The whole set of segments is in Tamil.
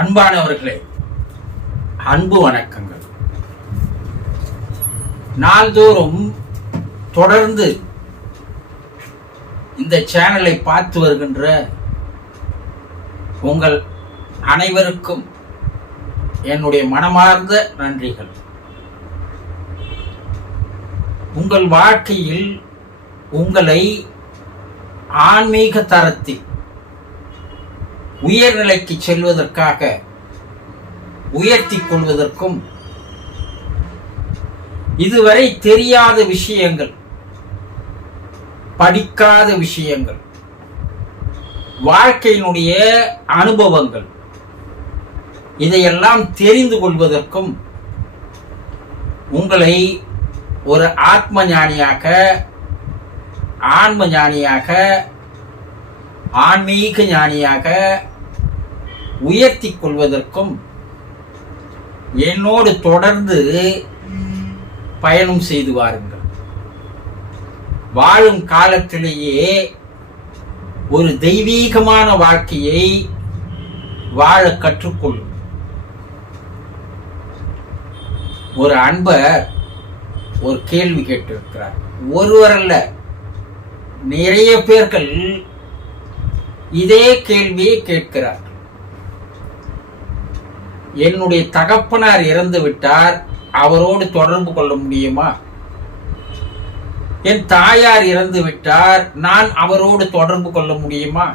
அன்பானவர்களே, அன்பு வணக்கங்கள். நாள்தோறும் தொடர்ந்து இந்த சேனலை பார்த்து வருகின்ற உங்கள் அனைவருக்கும் என்னுடைய மனமார்ந்த நன்றிகள். உங்கள் வாழ்க்கையில் உங்களை ஆன்மீக தரத்தில் உயர்நிலைக்கு செல்வதற்காக உயர்த்திக் கொள்வதற்கும், இதுவரை தெரியாத விஷயங்கள், படிக்காத விஷயங்கள், வாழ்க்கையினுடைய அனுபவங்கள், இதையெல்லாம் தெரிந்து கொள்வதற்கும் உங்களை ஒரு ஆத்ம ஞானியாக, ஆன்ம ஞானியாக, ஆன்மீக ஞானியாக உயர்த்திக் கொள்வதற்கும் என்னோடு தொடர்ந்து பயணம் செய்து வாருங்கள். வாழும் காலத்திலேயே ஒரு தெய்வீகமான வாழ்க்கையை வாழ கற்றுக்கொள்ளும். ஒரு அன்பர் ஒரு கேள்வி கேட்டிருக்கிறார். ஒருவர் அல்ல, நிறைய பேர்கள் இதே கேள்வியை கேட்கிறார். என்னுடைய தகப்பனார் இறந்து விட்டார், அவரோடு தொடர்பு கொள்ள முடியுமா? என் தாயார் இறந்து விட்டார், நான் அவரோடு தொடர்பு கொள்ள முடியுமா?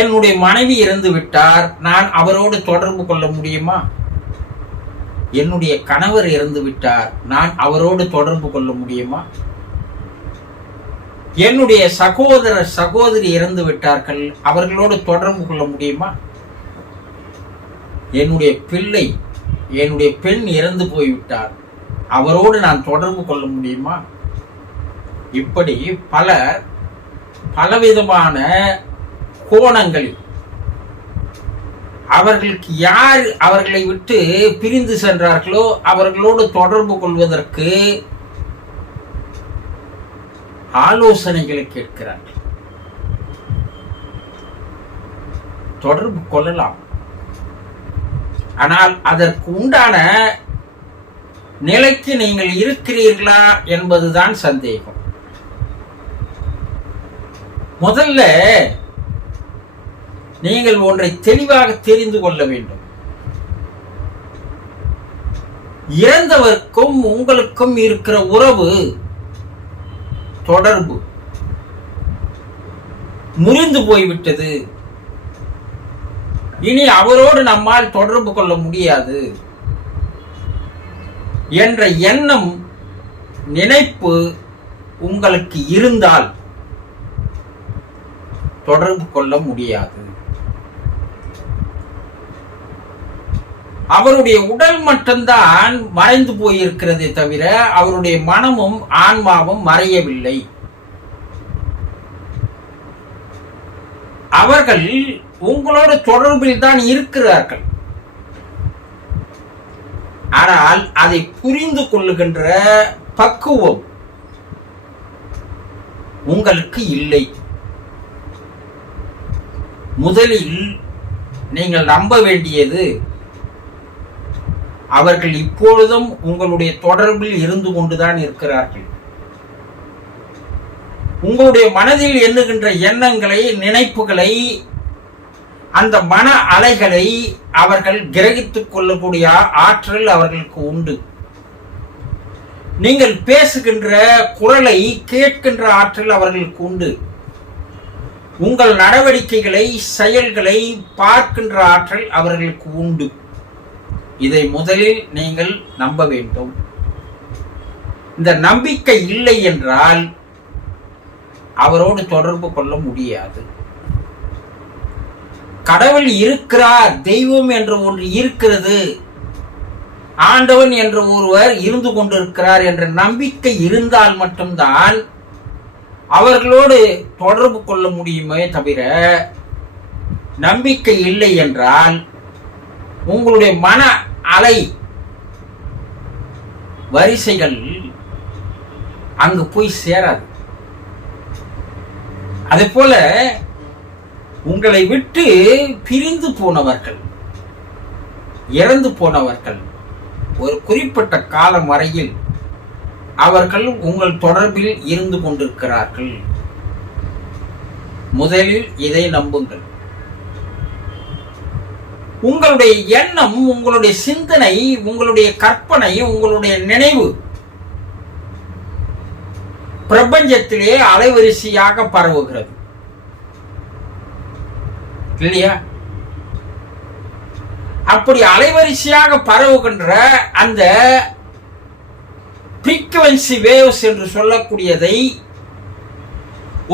என்னுடைய மனைவி இறந்து விட்டார், நான் அவரோடு தொடர்பு கொள்ள முடியுமா? என்னுடைய கணவர் இறந்து விட்டார், நான் அவரோடு தொடர்பு கொள்ள முடியுமா? என்னுடைய சகோதரர் சகோதரி இறந்து விட்டார்கள், அவர்களோடு தொடர்பு கொள்ள முடியுமா? என்னுடைய பிள்ளை, என்னுடைய பெண் இறந்து போய்விட்டார், அவரோடு நான் தொடர்பு கொள்ள முடியுமா? இப்படி பலவிதமான கோணங்களில் அவர்களுக்கு யார் அவர்களை விட்டு பிரிந்து சென்றார்களோ அவர்களோடு தொடர்பு கொள்வதற்கு ஆலோசனைகளை கேட்கிறார்கள். தொடர்பு கொள்ளலாம், ஆனால் அதற்கு உண்டான நிலைக்கு நீங்கள் இருக்கிறீர்களா என்பதுதான் சந்தேகம். முதல்ல நீங்கள் ஒன்றை தெளிவாக தெரிந்து கொள்ள வேண்டும். இறந்தவர்க்கும் உங்களுக்கும் இருக்கிற உறவு, தொடர்பு முறிந்து போய்விட்டது. இனி அவரோடு நம்மால் தொடர்பு கொள்ள முடியாது என்ற எண்ணம், நினைப்பு உங்களுக்கு இருந்தால் தொடர்பு கொள்ள முடியாது. அவருடைய உடல் மட்டும்தான் மறைந்து போயிருக்கிறதே தவிர அவருடைய மனமும் ஆன்மாவும் மறையவில்லை. அவர்கள் உங்களோட தொடர்பில் தான் இருக்கிறார்கள். ஆனால் அதை புரிந்து கொள்ளுகின்ற பக்குவம் உங்களுக்கு இல்லை. முதலில் நீங்கள் நம்ப வேண்டியது, அவர்கள் இப்பொழுதும் உங்களுடைய தொடர்பில் இருந்து கொண்டுதான் இருக்கிறார்கள். உங்களுடைய மனதில் எண்ணுகின்ற எண்ணங்களை, நினைப்புகளை, அந்த மன அலைகளை அவர்கள் கிரகித்துக் கொள்ளக்கூடிய ஆற்றல் அவர்களுக்கு உண்டு. நீங்கள் பேசுகின்ற குரலை கேட்கின்ற ஆற்றல் அவர்களுக்கு உண்டு. உங்கள் நடவடிக்கைகளை, செயல்களை பார்க்கின்ற ஆற்றல் அவர்களுக்கு உண்டு. இதை முதலில் நீங்கள் நம்ப வேண்டும். இந்த நம்பிக்கை இல்லை என்றால் அவரோடு தொடர்பு கொள்ள முடியாது. கடவுள் இருக்கிறார், தெய்வம் என்ற ஒன்று இருக்கிறது, ஆண்டவன் என்ற ஒருவர் இருந்து கொண்டிருக்கிறார் என்ற நம்பிக்கை இருந்தால் மட்டும்தான் அவர்களோடு தொடர்பு கொள்ள முடியுமே தவிர, நம்பிக்கை இல்லை என்றால் உங்களுடைய மன அலை வரிசைகள் அங்கு போய் சேராது. அதே போல உங்களை விட்டு பிரிந்து போனவர்கள், இறந்து போனவர்கள், ஒரு குறிப்பிட்ட காலம் வரையில் அவர்கள் உங்கள் தொடர்பில் இருந்து கொண்டிருக்கிறார்கள். முதலில் இதை நம்புங்கள். உங்களுடைய எண்ணம், உங்களுடைய சிந்தனை, உங்களுடைய கற்பனை, உங்களுடைய நினைவு பிரபஞ்சத்திலே அலைவரிசையாக பரவுகிறது இல்லையா? அப்படி அலைவரிசையாக பரவுகின்ற அந்த ஃப்ரீக்வென்சி வேவ்ஸ் என்று சொல்லக்கூடியதை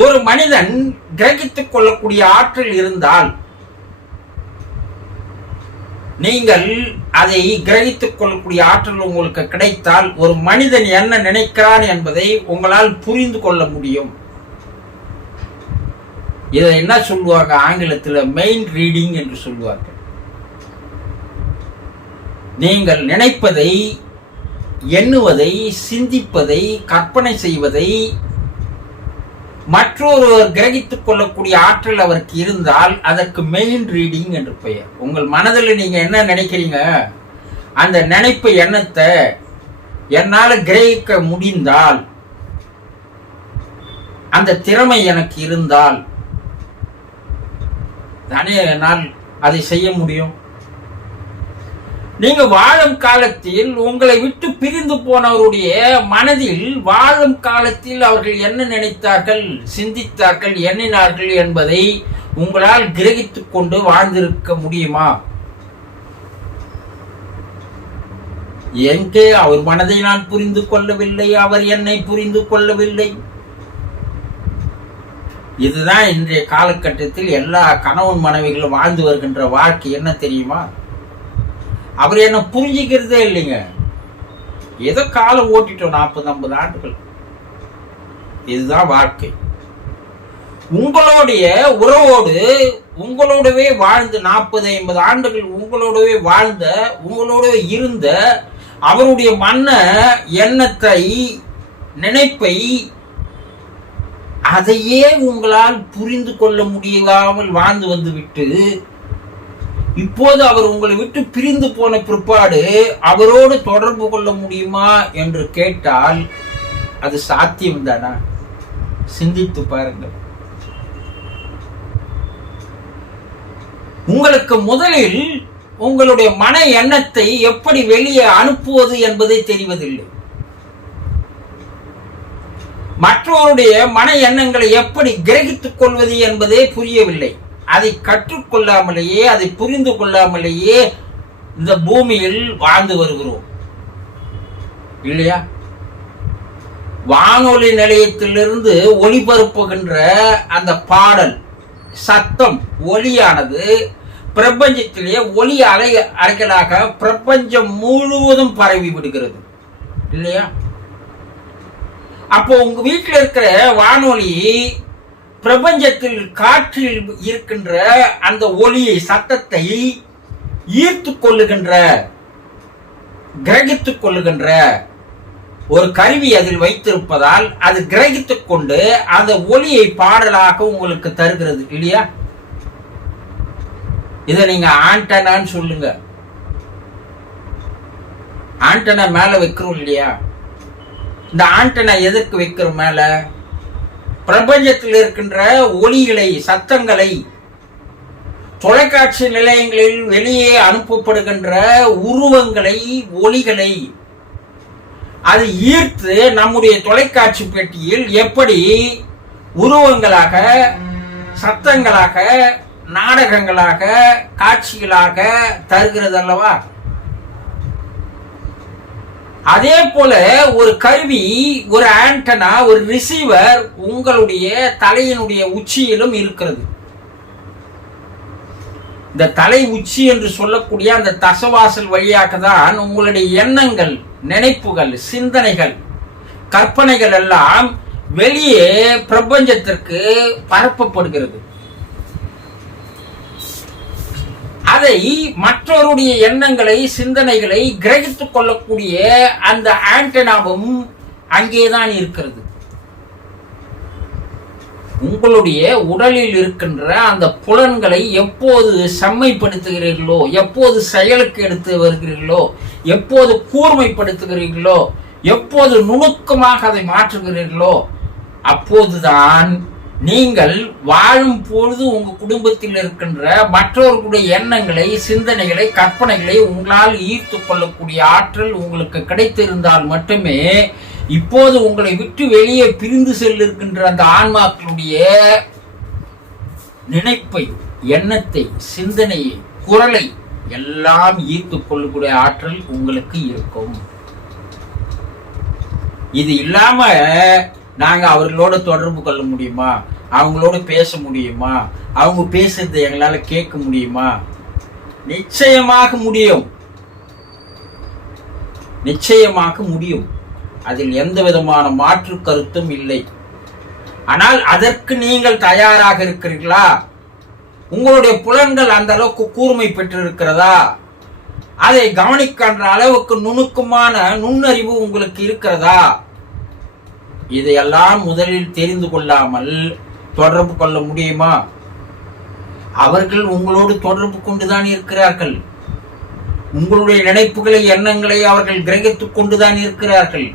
ஒரு மனிதன் கிரகித்துக் கொள்ளக்கூடிய ஆற்றல் இருந்தால், நீங்கள் அதை கிரகித்துக் கொள்ளக்கூடிய ஆற்றல் உங்களுக்கு கிடைத்தால், ஒரு மனிதன் என்ன நினைக்கிறான் என்பதை உங்களால் புரிந்து கொள்ள முடியும். இதை என்ன சொல்லுவாங்க ஆங்கிலத்தில்? மெயின் ரீடிங் என்று சொல்லுவாங்க. நீங்கள் நினைப்பதை, எண்ணுவதை, சிந்திப்பதை, கற்பனை செய்வதை மற்றொருவர் கிரகித்துக் கொள்ளக்கூடிய ஆற்றல் அவருக்கு இருந்தால் அதற்கு மெயின் ரீடிங் என்று பெயர். உங்கள் மனதில் நீங்க என்ன நினைக்கிறீங்க, அந்த நினைப்பு எண்ணத்தை என்னால் கிரகிக்க முடிந்தால், அந்த திறமை எனக்கு இருந்தால் தானே என்னால் அதை செய்ய முடியும். நீங்க வாழும் காலத்தில் உங்களை விட்டு பிரிந்து போனவருடைய மனதில் வாழும் காலத்தில் அவர்கள் என்ன நினைத்தார்கள், சிந்தித்தார்கள், எண்ணினார்கள் என்பதை உங்களால் கிரகித்துக் கொண்டு வாழ்ந்திருக்க முடியுமா? எங்கே அவர் மனதை நான் புரிந்து கொள்ளவில்லை, அவர் என்னை புரிந்து கொள்ளவில்லை. இதுதான் இன்றைய காலகட்டத்தில் எல்லா கணவன் மனைவிகளும் வாழ்ந்து வருகின்ற வாழ்க்கை. என்ன தெரியுமா? அவர் என்ன புரிஞ்சுக்கிறதே இல்லைங்க. ஏதோ காலம் ஓட்டிட்டோம் 40-50 ஆண்டுகள். இதுதான் வாழ்க்கை. உங்களுடைய உறவோடு உங்களோடவே வாழ்ந்து 40-50 ஆண்டுகள் உங்களோடவே வாழ்ந்த, உங்களோடவே இருந்த அவருடைய எண்ணத்தை, நினைப்பை, அதையே உங்களால் புரிந்து கொள்ள முடியாமல் வாழ்ந்து வந்துவிட்டு, இப்போது அவர் உங்களை விட்டு பிரிந்து போன பிற்பாடு அவரோடு தொடர்பு கொள்ள முடியுமா என்று கேட்டால் அது சாத்தியம் தானா? சிந்தித்து பாருங்கள். உங்களுக்கு முதலில் உங்களுடைய மன எண்ணத்தை எப்படி வெளியே அனுப்புவது என்பதை தெரிவதில்லை. மற்றவருடைய மன எண்ணங்களை எப்படி கிரகித்துக் கொள்வது என்பதே புரியவில்லை. அதை கற்றுக்கொள்ளாமலேயே, அதை புரிந்து கொள்ளாமலேயே இந்த பூமியில் வாழ்ந்து வருகிறோம் இல்லையா? வானொலி நிலையத்திலிருந்து ஒளிபரப்புகின்ற அந்த பாடல், சத்தம், ஒலியானது பிரபஞ்சத்திலேயே ஒலி அலைகளாக பிரபஞ்சம் முழுவதும் பரவி விடுகிறது இல்லையா? அப்போ உங்க வீட்டில் இருக்கிற வானொலி பிரபஞ்சத்தில் காற்றில் இருக்கின்ற அந்த ஒலியை, சத்தத்தை ஈர்த்து கொள்ளுகின்ற, கிரகித்துக் கொள்ளுகின்ற ஒரு கருவி அதில் வைத்திருப்பதால் அது கிரகித்துக் கொண்டு அந்த ஒலியை பாடலாக உங்களுக்கு தருகிறது இல்லையா? இதை நீங்க ஆண்டனான்னு சொல்லுங்க. ஆண்டனா மேல வைக்கிறோம் இல்லையா? இந்த ஆண்டனா எதற்கு வைக்கிறோம் மேல? பிரபஞ்சத்தில் இருக்கின்ற ஒலிகளை, சத்தங்களை, தொலைக்காட்சி நிலையங்களில் வெளியே அனுப்பப்படுகின்ற உருவங்களை, ஒலிகளை அது ஈர்த்து நம்முடைய தொலைக்காட்சி பெட்டியில் எப்படி உருவங்களாக, சத்தங்களாக, நாடகங்களாக, காட்சிகளாக தருகிறது அல்லவா? அதே போல ஒரு கருவி, ஒரு ஆண்டனா, ஒரு ரிசீவர் உங்களுடைய தலையினுடைய உச்சியிலும் இருக்கிறது. இந்த தலை உச்சி என்று சொல்லக்கூடிய அந்த தசவாசல் வழியாக தான் உங்களுடைய எண்ணங்கள், நினைப்புகள், சிந்தனைகள், கற்பனைகள் எல்லாம் வெளியே பிரபஞ்சத்திற்கு பரப்பப்படுகிறது. அதை மற்றவருடைய எண்ணங்களை, சிந்தனைகளை கிரகித்துக் கொள்ளக்கூடிய அந்த ஆண்டனாவும் அங்கேதான் இருக்கிறது. உங்களுடைய உடலில் இருக்கின்ற அந்த புலன்களை எப்போது செம்மைப்படுத்துகிறீர்களோ, எப்போது செயலுக்கு எடுத்து வருகிறீர்களோ, எப்போது கூர்மைப்படுத்துகிறீர்களோ, எப்போது நுணுக்கமாக அதை மாற்றுகிறீர்களோ, அப்போதுதான் நீங்கள் வாழும் பொழுது உங்க குடும்பத்தில் இருக்கின்ற மற்றவர்களுடைய எண்ணங்களை, சிந்தனைகளை, கற்பனைகளை உங்களால் ஈர்த்து கொள்ளக்கூடிய ஆற்றல் உங்களுக்கு கிடைத்திருந்தால் மட்டுமே இப்போது உங்களை விட்டு வெளியே பிரிந்து செல்லிருக்கின்ற அந்த ஆன்மாக்களுடைய நினைப்பை, எண்ணத்தை, சிந்தனையை, குரலை எல்லாம் ஈர்த்து கொள்ளக்கூடிய ஆற்றல் உங்களுக்கு இருக்கும். இது இல்லாம நாங்க அவர்களோட தொடர்பு கொள்ள முடியுமா, அவங்களோட பேச முடியுமா, அவங்க பேசுறதை எங்களால கேட்க முடியுமா? நிச்சயமாக முடியும், நிச்சயமாக முடியும். அதில் எந்த விதமான மாற்று கருத்தும் இல்லை. ஆனால் அதற்கு நீங்கள் தயாராக இருக்கிறீர்களா? உங்களுடைய புலன்கள் அந்த அளவுக்கு கூர்மை பெற்றிருக்கிறதா? அதை கவனிக்கின்ற அளவுக்கு நுணுக்கமான நுண்ணறிவு உங்களுக்கு இருக்கிறதா? இதையெல்லாம் முதலில் தெரிந்து கொள்ளாமல் தொடர்பு கொள்ள முடியுமா? அவர்கள் உங்களோடு தொடர்பு கொண்டுதான் இருக்கிறார்கள். உங்களுடைய நினைப்புகளை, எண்ணங்களை அவர்கள் கிரகித்துக் கொண்டுதான் இருக்கிறார்கள்.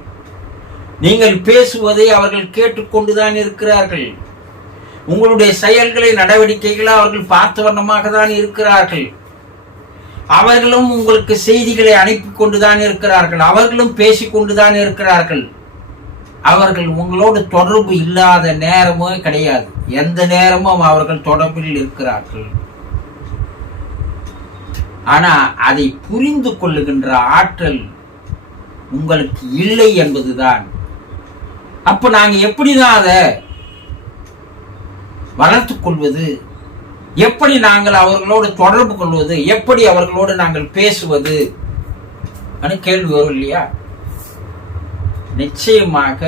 நீங்கள் பேசுவதை அவர்கள் கேட்டுக்கொண்டுதான் இருக்கிறார்கள். உங்களுடைய செயல்களை, நடவடிக்கைகளை அவர்கள் பார்த்த வண்ணமாக தான் இருக்கிறார்கள். அவர்களும் உங்களுக்கு செய்திகளை அனுப்பி கொண்டுதான் இருக்கிறார்கள். அவர்களும் பேசிக்கொண்டுதான் இருக்கிறார்கள். அவர்கள் உங்களோடு தொடர்பு இல்லாத நேரமோ கிடையாது. எந்த நேரமும் அவர்கள் தொடர்பில் இருக்கிறார்கள். ஆனா அதை புரிந்து கொள்ளுகின்ற ஆற்றல் உங்களுக்கு இல்லை என்பதுதான். அப்ப நாங்க எப்படிதான் அதை வளர்த்துக் கொள்வது? எப்படி நாங்கள் அவர்களோடு தொடர்பு கொள்வது? எப்படி அவர்களோடு நாங்கள் பேசுவது? கேள்வி வரும் இல்லையா? நிச்சயமாக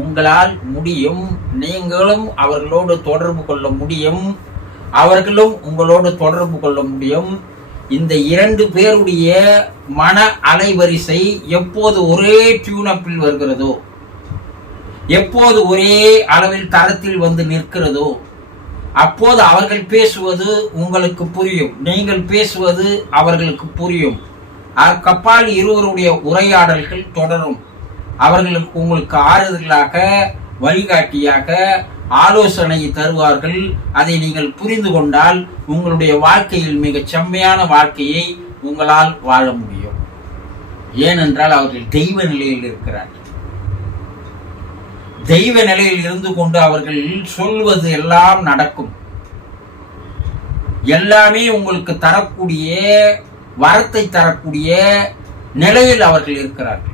உங்களால் முடியும். நீங்களும் அவர்களோடு தொடர்பு கொள்ள முடியும், அவர்களும் உங்களோடு தொடர்பு கொள்ள முடியும். இந்த இரண்டு பேருடைய மன அலைவரிசை எப்போது ஒரே டியூனப்பில் வருகிறதோ, எப்போது ஒரே அளவில் தரத்தில் வந்து நிற்கிறதோ, அப்போது அவர்கள் பேசுவது உங்களுக்கு புரியும், நீங்கள் பேசுவது அவர்களுக்கு புரியும். அதற்கப்பால் இருவருடைய உரையாடல்கள் தொடரும். அவர்களுக்கு உங்களுக்கு ஆறுதலாக, வழிகாட்டியாக ஆலோசனை தருவார்கள். அதை நீங்கள் புரிந்து கொண்டால் உங்களுடைய வாழ்க்கையில் மிக செம்மையான வாழ்க்கையை உங்களால் வாழ முடியும். ஏனென்றால் அவர்கள் தெய்வ நிலையில் இருக்கிறார்கள். தெய்வ நிலையில் இருந்து கொண்டு அவர்கள் சொல்வது எல்லாம் நடக்கும். எல்லாமே உங்களுக்கு தரக்கூடிய, வரத்தை தரக்கூடிய நிலையில் அவர்கள் இருக்கிறார்கள்.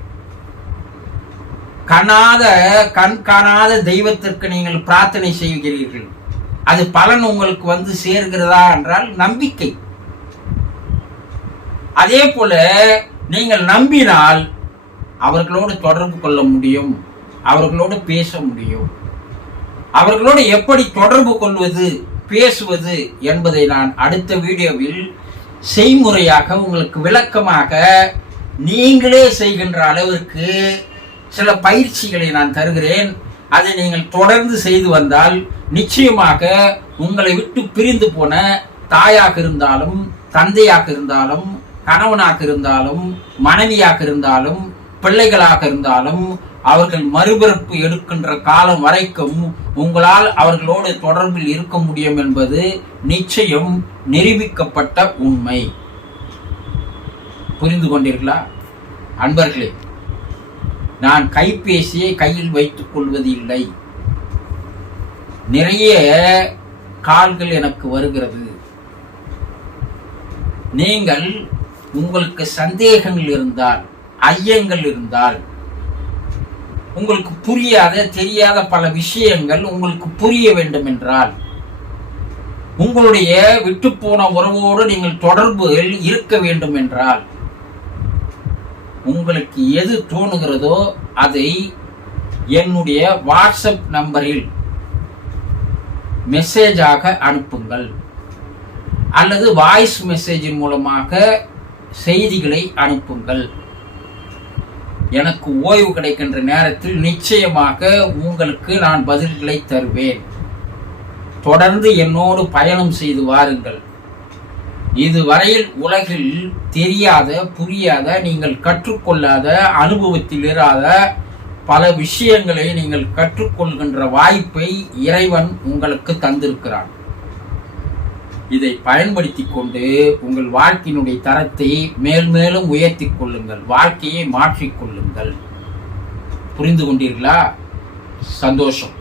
கண் காணாத தெய்வத்திற்கு நீங்கள் பிரார்த்தனை செய்கிறீர்கள். அது பலன் உங்களுக்கு வந்து சேர்கிறதா என்றால் நம்பிக்கை. அதே போல நீங்கள் நம்பினால் அவர்களோடு தொடர்பு கொள்ள முடியும், அவர்களோடு பேச முடியும். அவர்களோடு எப்படி தொடர்பு கொள்வது, பேசுவது என்பதை நான் அடுத்த வீடியோவில் செய்முறையாக உங்களுக்கு விளக்கமாக நீங்களே செய்கின்ற அளவிற்கு சில பயிற்சிகளை நான் தருகிறேன். அதை நீங்கள் தொடர்ந்து செய்து வந்தால் நிச்சயமாக உங்களை விட்டு பிரிந்து போன தாயாக இருந்தாலும், தந்தையாக இருந்தாலும், கணவனாக இருந்தாலும், மனைவியாக இருந்தாலும், பிள்ளைகளாக இருந்தாலும், அவர்கள் மறுபிறப்பு எடுக்கின்ற காலம் வரைக்கும் உங்களால் அவர்களோடு தொடர்பில் இருக்க முடியும் என்பது நிச்சயம் நிரூபிக்கப்பட்ட உண்மை. புரிந்து கொண்டீர்களா அன்பர்களே? நான் கைபேசியை கையில் வைத்துக் கொள்வது இல்லை. நிறைய கால்கள் எனக்கு வருகிறது. நீங்கள் உங்களுக்கு சந்தேகங்கள் இருந்தால், ஐயங்கள் இருந்தால், உங்களுக்கு புரியாத, தெரியாத பல விஷயங்கள் உங்களுக்கு புரிய வேண்டும் என்றால், உங்களுடைய விட்டுப்போன உறவோடு நீங்கள் தொடர்பில் இருக்க வேண்டும் என்றால், உங்களுக்கு எது தோணுகிறதோ அதை என்னுடைய வாட்ஸ்அப் நம்பரில் மெசேஜாக அனுப்புங்கள், அல்லது வாய்ஸ் மெசேஜின் மூலமாக செய்திகளை அனுப்புங்கள். எனக்கு ஓய்வு கிடைக்கின்ற நேரத்தில் நிச்சயமாக உங்களுக்கு நான் பதில்களை தருவேன். தொடர்ந்து என்னோடு பயணம் செய்து வாருங்கள். இதுவரையில் உலகில் தெரியாத, புரியாத, நீங்கள் கற்றுக்கொள்ளாத, அனுபவத்தில் இராத பல விஷயங்களை நீங்கள் கற்றுக்கொள்கின்ற வாய்ப்பை இறைவன் உங்களுக்கு தந்திருக்கிறான். இதை பயன்படுத்தி கொண்டு உங்கள் வாழ்க்கையினுடைய தரத்தை மேல்மேலும் உயர்த்தி கொள்ளுங்கள். வாழ்க்கையை மாற்றிக்கொள்ளுங்கள். புரிந்து கொண்டீர்களா? சந்தோஷம்.